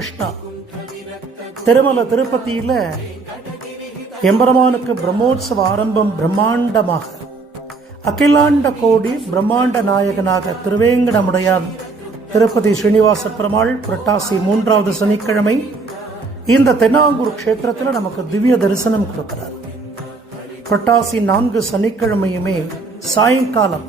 கிருஷ்ணா. திருமல திருப்பதியில் எம்பெருமானுக்கு பிரம்மோற்சவ ஆரம்பம் பிரம்மாண்டமாக. அகிலாண்ட கோடி பிரம்மாண்ட நாயகனாக திருவேங்கடமுடையான் திருப்பதி ஸ்ரீனிவாச பெருமாள் புரட்டாசி 3வது சனிக்கிழமை இந்த தென்னாங்கூர் க்ஷேத்திரத்தில் நமக்கு திவ்ய தரிசனம் கொடுக்கிறார். புரட்டாசி 4 சனிக்கிழமையுமே சாயங்காலம்